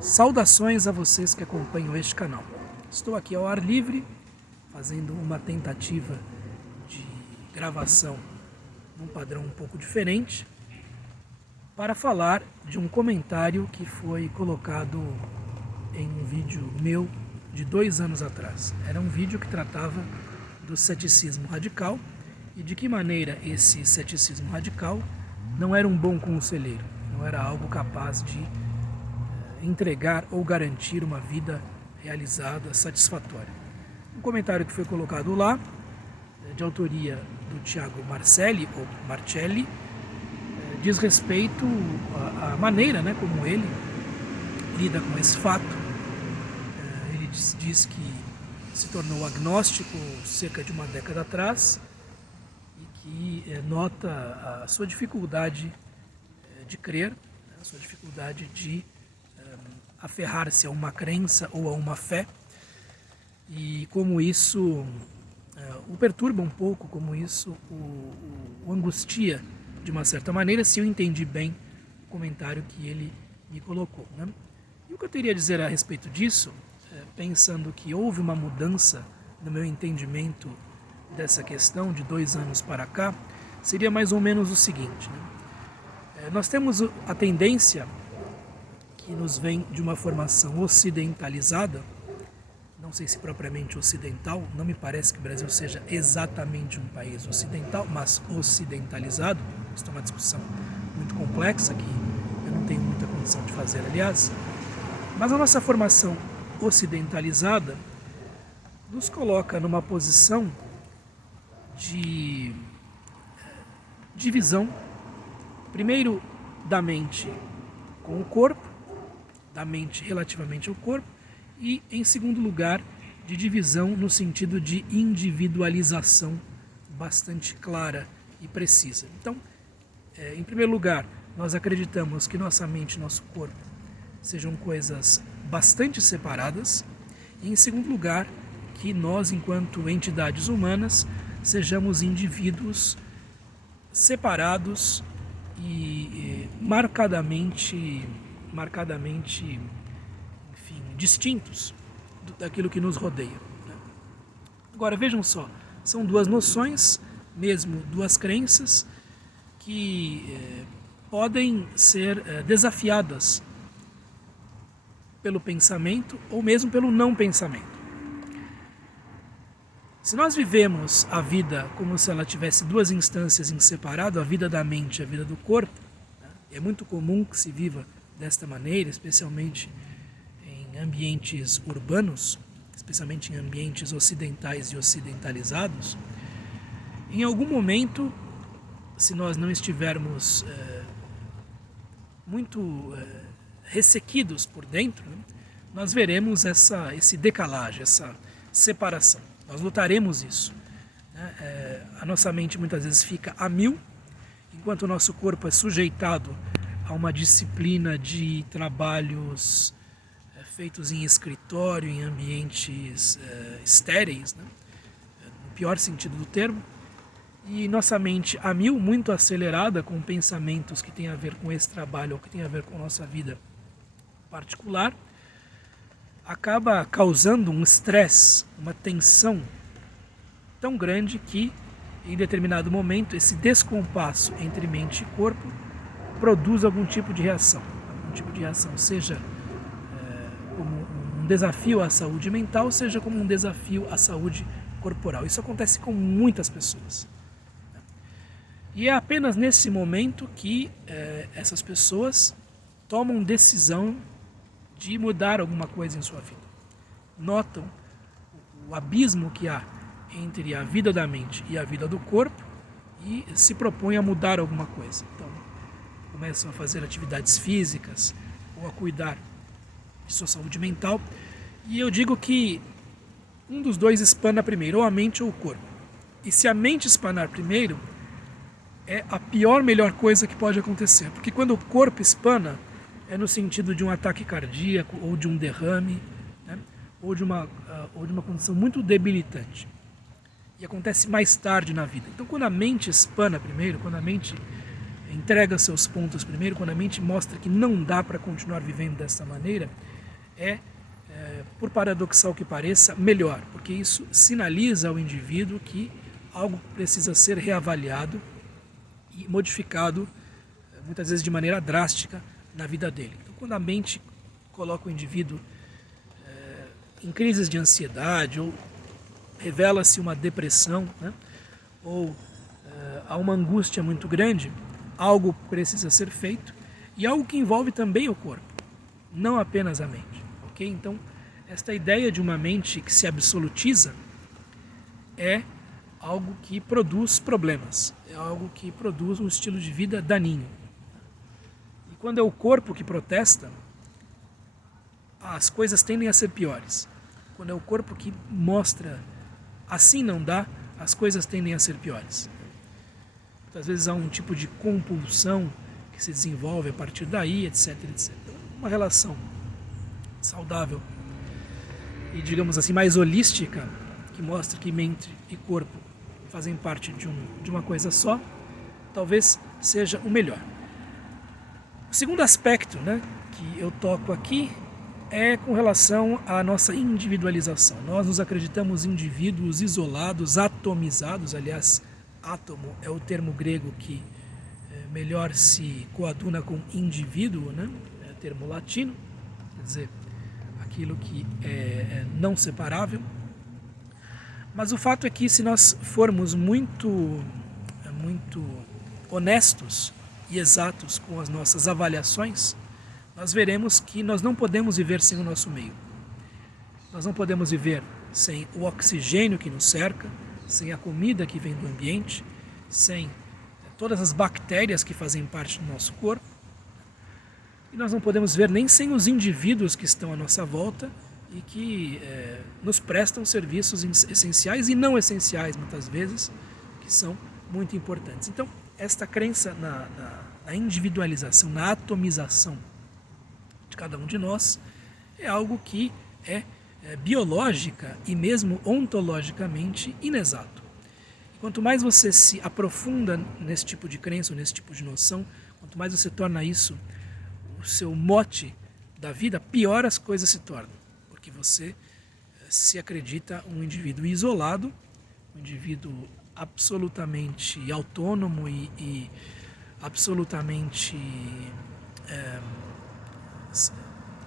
Saudações a vocês que acompanham este canal. Estou aqui ao ar livre, fazendo uma tentativa de gravação num padrão um pouco diferente, para falar de um comentário que foi colocado em um vídeo meu de 2 anos atrás. Era um vídeo que tratava do ceticismo radical e de que maneira esse ceticismo radical não era um bom conselheiro, não era algo capaz de entregar ou garantir uma vida realizada, satisfatória. Um comentário que foi colocado lá, de autoria do Tiago Marcelli, ou Marcelli, diz respeito à maneira como ele lida com esse fato. Ele diz que se tornou agnóstico cerca de uma década atrás e que nota a sua dificuldade de crer, a sua dificuldade de aferrar-se a uma crença ou a uma fé, e como isso o perturba um pouco, como isso o angustia de uma certa maneira, se eu entendi bem o comentário que ele me colocou, né? E o que eu teria a dizer a respeito disso, pensando que houve uma mudança no meu entendimento dessa questão de 2 anos para cá, seria mais ou menos o seguinte, né? Nós temos a tendência que nos vem de uma formação ocidentalizada, não sei se propriamente ocidental, não me parece que o Brasil seja exatamente um país ocidental, mas ocidentalizado. Isso é uma discussão muito complexa que eu não tenho muita condição de fazer, aliás. Mas a nossa formação ocidentalizada nos coloca numa posição de divisão, primeiro da mente com o corpo, da mente relativamente ao corpo, e, em segundo lugar, de divisão no sentido de individualização bastante clara e precisa. Então, em primeiro lugar, nós acreditamos que nossa mente e nosso corpo sejam coisas bastante separadas, e, em segundo lugar, que nós, enquanto entidades humanas, sejamos indivíduos separados e marcadamente, enfim, distintos daquilo que nos rodeia, né? Agora, vejam só, são duas noções, mesmo duas crenças, que podem ser desafiadas pelo pensamento ou mesmo pelo não pensamento. Se nós vivemos a vida como se ela tivesse duas instâncias em separado, a vida da mente e a vida do corpo, né? É muito comum que se viva desta maneira, especialmente em ambientes urbanos, especialmente em ambientes ocidentais e ocidentalizados. Em algum momento, se nós não estivermos muito ressequidos por dentro, né, nós veremos esse decalagem, essa separação. Nós lutaremos isso, né? A nossa mente muitas vezes fica a 1000, enquanto o nosso corpo é sujeitado a uma disciplina de trabalhos feitos em escritório, em ambientes estéreis, né? No pior sentido do termo, e nossa mente a 1000, muito acelerada, com pensamentos que têm a ver com esse trabalho ou que têm a ver com a nossa vida particular, acaba causando um estresse, uma tensão tão grande que, em determinado momento, esse descompasso entre mente e corpo produz algum tipo de reação, seja como um desafio à saúde mental, seja como um desafio à saúde corporal. Isso acontece com muitas pessoas. E é apenas nesse momento que essas pessoas tomam decisão de mudar alguma coisa em sua vida. Notam o abismo que há entre a vida da mente e a vida do corpo e se propõem a mudar alguma coisa. Então, começam a fazer atividades físicas ou a cuidar de sua saúde mental. E eu digo que um dos dois espana primeiro, ou a mente ou o corpo. E se a mente espanar primeiro, é a melhor coisa que pode acontecer. Porque quando o corpo espana, é no sentido de um ataque cardíaco ou de um derrame, né? ou de uma condição muito debilitante. E acontece mais tarde na vida. Então, quando a mente espana primeiro, quando a mente entrega seus pontos primeiro, quando a mente mostra que não dá para continuar vivendo dessa maneira, por paradoxal que pareça, melhor, porque isso sinaliza ao indivíduo que algo precisa ser reavaliado e modificado, muitas vezes de maneira drástica, na vida dele. Então, quando a mente coloca o indivíduo em crises de ansiedade, ou revela-se uma depressão, né, ou há uma angústia muito grande, algo precisa ser feito, e algo que envolve também o corpo, não apenas a mente. Okay? Então, esta ideia de uma mente que se absolutiza é algo que produz problemas, é algo que produz um estilo de vida daninho. E quando é o corpo que protesta, as coisas tendem a ser piores. Quando é o corpo que mostra assim não dá, as coisas tendem a ser piores. Muitas vezes há um tipo de compulsão que se desenvolve a partir daí, etc, etc. Uma relação saudável e, digamos assim, mais holística, que mostra que mente e corpo fazem parte de uma coisa só, talvez seja o melhor. O segundo aspecto, né, que eu toco aqui é com relação à nossa individualização. Nós nos acreditamos indivíduos isolados, atomizados. Aliás, átomo é o termo grego que melhor se coaduna com indivíduo, né? É o termo latino, quer dizer, aquilo que é não separável. Mas o fato é que, se nós formos muito honestos e exatos com as nossas avaliações, nós veremos que nós não podemos viver sem o nosso meio. Nós não podemos viver sem o oxigênio que nos cerca, sem a comida que vem do ambiente, sem todas as bactérias que fazem parte do nosso corpo. E nós não podemos viver nem sem os indivíduos que estão à nossa volta e que nos prestam serviços essenciais e não essenciais, muitas vezes, que são muito importantes. Então, esta crença na individualização, na atomização de cada um de nós, é algo que é biológica e mesmo ontologicamente inexato. E quanto mais você se aprofunda nesse tipo de crença, nesse tipo de noção, quanto mais você torna isso o seu mote da vida, pior as coisas se tornam, porque você se acredita um indivíduo isolado, um indivíduo absolutamente autônomo e absolutamente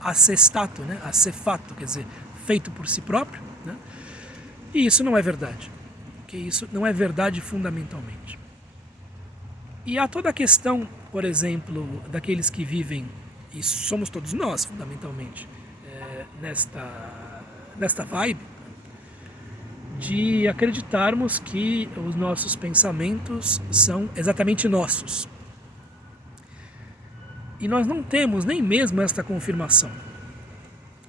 acestato, né? Acefato, quer dizer, feito por si próprio, né? E isso não é verdade, porque isso não é verdade fundamentalmente. E há toda a questão, por exemplo, daqueles que vivem, e somos todos nós fundamentalmente, nesta vibe, de acreditarmos que os nossos pensamentos são exatamente nossos. E nós não temos nem mesmo esta confirmação.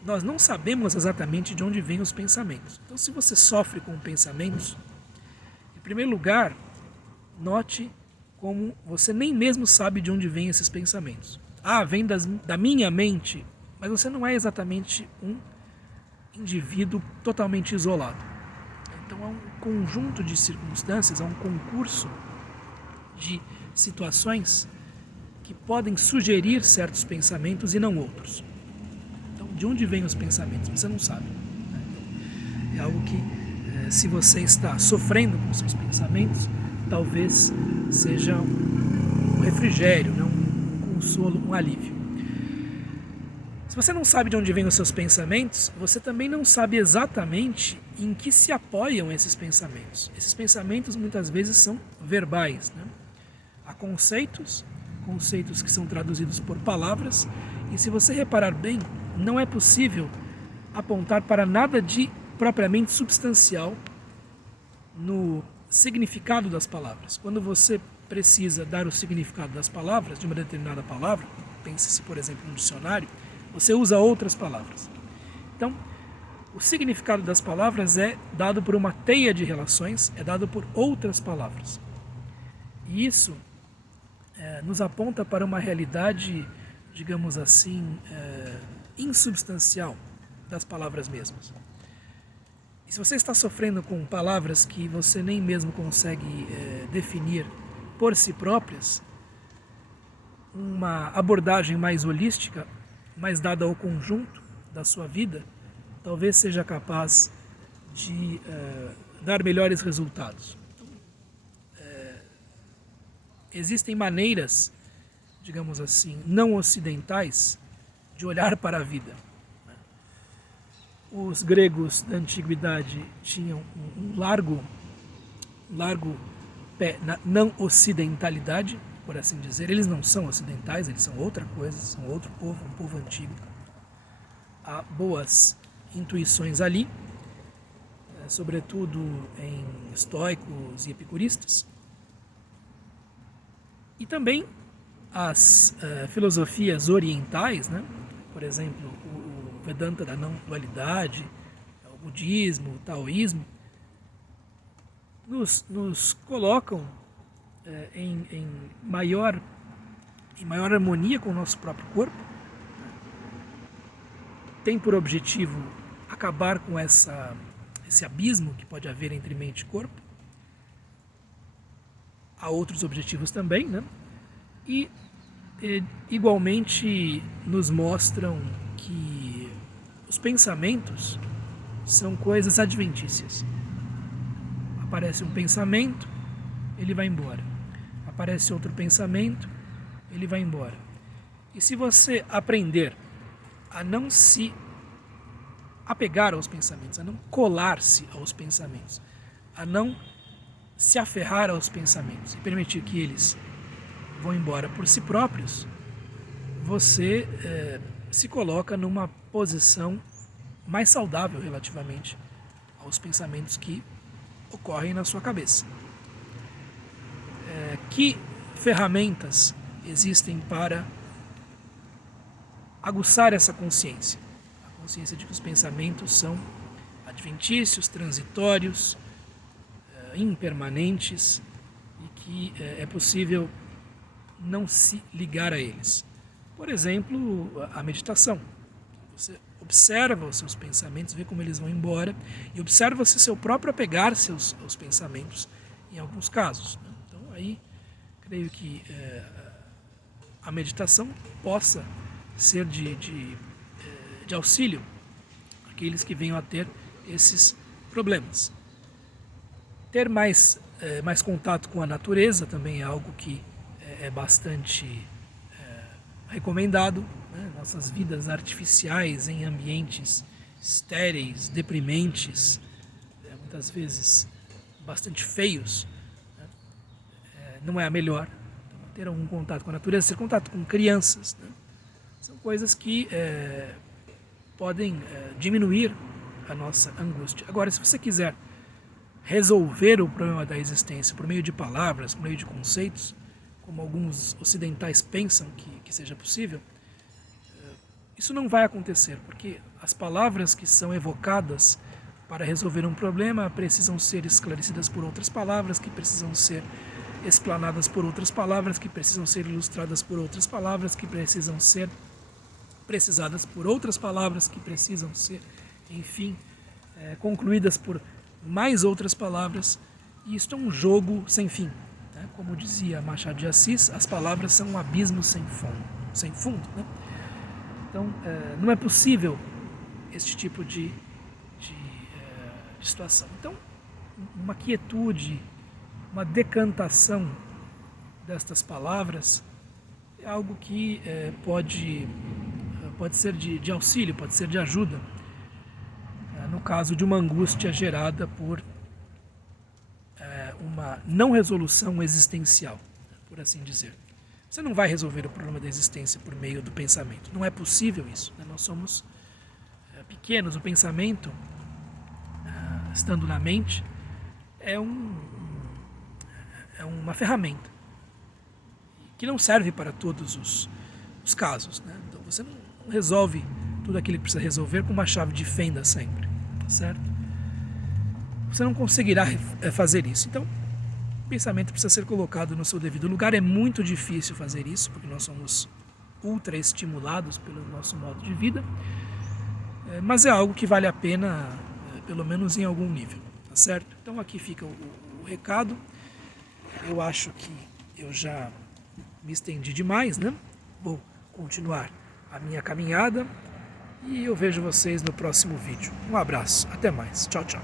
Nós não sabemos exatamente de onde vêm os pensamentos. Então, se você sofre com pensamentos, em primeiro lugar, note como você nem mesmo sabe de onde vêm esses pensamentos. Vem da minha mente, mas você não é exatamente um indivíduo totalmente isolado. Então, há um conjunto de circunstâncias, há um concurso de situações que podem sugerir certos pensamentos e não outros. Então, de onde vêm os pensamentos? Você não sabe. É algo que, se você está sofrendo com seus pensamentos, talvez seja um refrigério, né? Um consolo, um alívio. Se você não sabe de onde vêm os seus pensamentos, você também não sabe exatamente em que se apoiam esses pensamentos. Esses pensamentos muitas vezes são verbais, né? Há conceitos que são traduzidos por palavras, e se você reparar bem, não é possível apontar para nada de propriamente substancial no significado das palavras. Quando você precisa dar o significado das palavras, de uma determinada palavra, pense-se, por exemplo, no dicionário, você usa outras palavras. Então, o significado das palavras é dado por uma teia de relações, é dado por outras palavras. E isso nos aponta para uma realidade, digamos assim, insubstancial das palavras mesmas. E se você está sofrendo com palavras que você nem mesmo consegue definir por si próprias, uma abordagem mais holística, mais dada ao conjunto da sua vida, talvez seja capaz de dar melhores resultados. Então, existem maneiras, digamos assim, não ocidentais de olhar para a vida. Os gregos da antiguidade tinham um largo pé na não ocidentalidade, por assim dizer. Eles não são ocidentais, eles são outra coisa, são outro povo, um povo antigo. Há boas intuições ali, sobretudo em estoicos e epicuristas. E também as filosofias orientais, né? Por exemplo, o Vedanta da não dualidade, o budismo, o taoísmo, nos colocam em maior harmonia com o nosso próprio corpo. Tem por objetivo acabar com esse abismo que pode haver entre mente e corpo. Há outros objetivos também, né? E igualmente nos mostram que os pensamentos são coisas adventícias. Aparece um pensamento, ele vai embora. Aparece outro pensamento, ele vai embora. E se você aprender a não se apegar aos pensamentos, a não colar-se aos pensamentos, a não se aferrar aos pensamentos e permitir que eles vão embora por si próprios, você se coloca numa posição mais saudável relativamente aos pensamentos que ocorrem na sua cabeça. Que ferramentas existem para aguçar essa consciência? A consciência de que os pensamentos são adventícios, transitórios, impermanentes e que é possível não se ligar a eles. Por exemplo, a meditação. Você observa os seus pensamentos, vê como eles vão embora e observa se seu próprio apegar-se aos pensamentos em alguns casos. Então aí creio que a meditação possa ser de auxílio àqueles que venham a ter esses problemas. Ter mais contato com a natureza também é algo que é bastante recomendado. Né? Nossas vidas artificiais em ambientes estéreis, deprimentes, muitas vezes bastante feios, né? Não é a melhor. Então, ter algum contato com a natureza, ter contato com crianças, né? São coisas que podem diminuir a nossa angústia. Agora, se você quiser resolver o problema da existência por meio de palavras, por meio de conceitos, como alguns ocidentais pensam que seja possível, isso não vai acontecer, porque as palavras que são evocadas para resolver um problema precisam ser esclarecidas por outras palavras, que precisam ser explanadas por outras palavras, que precisam ser ilustradas por outras palavras, que precisam ser precisadas por outras palavras, que precisam ser, enfim, concluídas por mais outras palavras, e isto é um jogo sem fim. Né? Como dizia Machado de Assis, as palavras são um abismo sem fundo. Né? Então, não é possível este tipo de situação. Então, uma quietude, uma decantação destas palavras é algo que pode ser de auxílio, pode ser de ajuda, no caso de uma angústia gerada por uma não resolução existencial, por assim dizer. Você não vai resolver o problema da existência por meio do pensamento. Não é possível isso. Né? Nós somos pequenos. O pensamento, estando na mente, é uma ferramenta que não serve para todos os casos. Né? Então você não resolve tudo aquilo que precisa resolver com uma chave de fenda sempre. Certo? Você não conseguirá fazer isso. Então, o pensamento precisa ser colocado no seu devido lugar. É muito difícil fazer isso, porque nós somos ultra estimulados pelo nosso modo de vida, mas é algo que vale a pena, pelo menos em algum nível, tá certo? Então aqui fica o recado. Eu acho que eu já me estendi demais, né? Vou continuar a minha caminhada e eu vejo vocês no próximo vídeo. Um abraço, até mais, tchau, tchau.